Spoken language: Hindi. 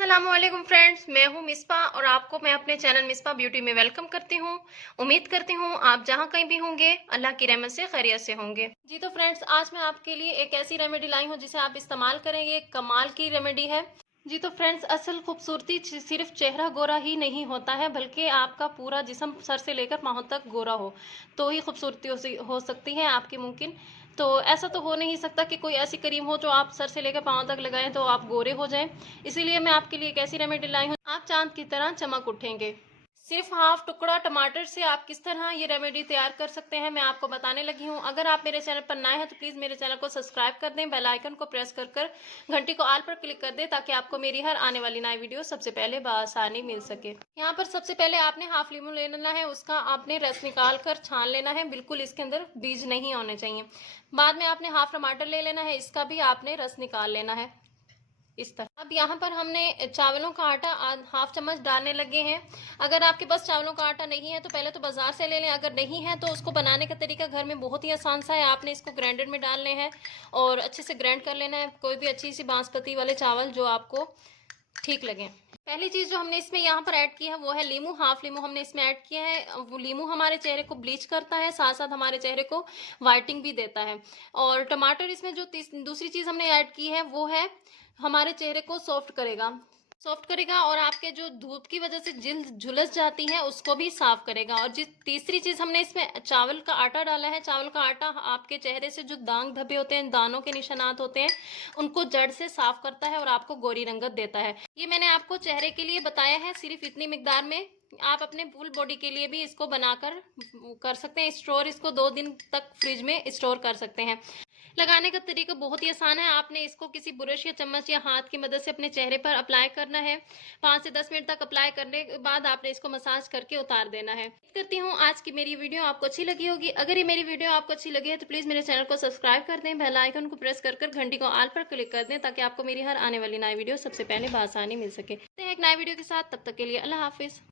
अस्सलामुअलैकुम फ्रेंड्स, मैं हूं मिस्पा और आपको मैं अपने चैनल मिस्पा ब्यूटी में वेलकम करती हूं। उम्मीद करती हूं आप जहां कहीं भी होंगे अल्लाह की रहमत से खैरियत से होंगे। जी तो फ्रेंड्स, आज मैं आपके लिए एक ऐसी रेमेडी लाई हूं जिसे आप इस्तेमाल करेंगे, कमाल की रेमेडी है। जी तो फ्रेंड्स, असल खूबसूरती सिर्फ चेहरा गोरा ही नहीं होता है, बल्कि आपका पूरा जिस्म सर से लेकर पाँव तक गोरा हो तो ही खूबसूरती हो सकती है आपकी मुमकिन। तो ऐसा तो हो नहीं सकता कि कोई ऐसी क्रीम हो जो आप सर से लेकर पाँव तक लगाएं तो आप गोरे हो जाएं। इसीलिए मैं आपके लिए एक ऐसी रेमेडी लाई हूँ, आप चांद की तरह चमक उठेंगे। सिर्फ हाफ टुकड़ा टमाटर से आप किस तरह ये रेमेडी तैयार कर सकते हैं मैं आपको बताने लगी हूँ। अगर आप मेरे चैनल पर नए हैं तो प्लीज़ मेरे चैनल को सब्सक्राइब कर दें, बेल आइकन को प्रेस कर घंटी को ऑल पर क्लिक कर दें ताकि आपको मेरी हर आने वाली नई वीडियो सबसे पहले बआसानी मिल सके। यहाँ पर सबसे पहले आपने हाफ लीमू ले लेना है, उसका आपने रस निकाल कर छान लेना है, बिल्कुल इसके अंदर बीज नहीं होने चाहिए। बाद में आपने हाफ टमाटर ले लेना है, इसका भी आपने रस निकाल लेना है इस तरह। अब यहाँ पर हमने चावलों का आटा हाफ चम्मच डालने लगे हैं। अगर आपके पास चावलों का आटा नहीं है तो पहले तो बाजार से ले लें, अगर नहीं है तो उसको बनाने का तरीका घर में बहुत ही आसान सा है। आपने इसको ग्राइंडर में डालने हैं और अच्छे से ग्राइंड कर लेना है, कोई भी अच्छी सी बासमती वाले चावल जो आपको ठीक लगे। पहली चीज जो हमने इसमें यहाँ पर ऐड की है वो है लीमू। हाफ लीमू हमने इसमें ऐड किया है। वो लीमू हमारे चेहरे को ब्लीच करता है, साथ साथ हमारे चेहरे को वाइटिंग भी देता है। और टमाटर इसमें जो दूसरी चीज हमने ऐड की है वो है हमारे चेहरे को सॉफ्ट करेगा और आपके जो धूप की वजह से जिल्द झुलस जाती है उसको भी साफ करेगा। और जिस तीसरी चीज हमने इसमें चावल का आटा डाला है, चावल का आटा आपके चेहरे से जो दाग धब्बे होते हैं, दानों के निशानात होते हैं, उनको जड़ से साफ करता है और आपको गोरी रंगत देता है। ये मैंने आपको चेहरे के लिए बताया है सिर्फ इतनी मिकदार में। आप अपने फुल बॉडी के लिए भी इसको बनाकर कर सकते हैं स्टोर, इसको 2 दिन तक फ्रिज में स्टोर कर सकते हैं। लगाने का तरीका बहुत ही आसान है। आपने इसको किसी ब्रश या चम्मच या हाथ की मदद से अपने चेहरे पर अप्लाई करना है। 5 से 10 मिनट तक अप्लाई करने के बाद आपने इसको मसाज करके उतार देना है। करती हूँ आज की मेरी वीडियो आपको अच्छी लगी होगी। अगर ये मेरी वीडियो आपको अच्छी लगी है तो प्लीज़ मेरे चैनल को सब्सक्राइब कर दें, बेल आइकन को प्रेस कर घंटी को ऑल पर क्लिक कर दें ताकि आपको मेरी हर आने वाली नई वीडियो सबसे पहले बआसानी मिल सके। एक नई वीडियो के साथ, तब तक के लिए अल्लाह हाफिज़।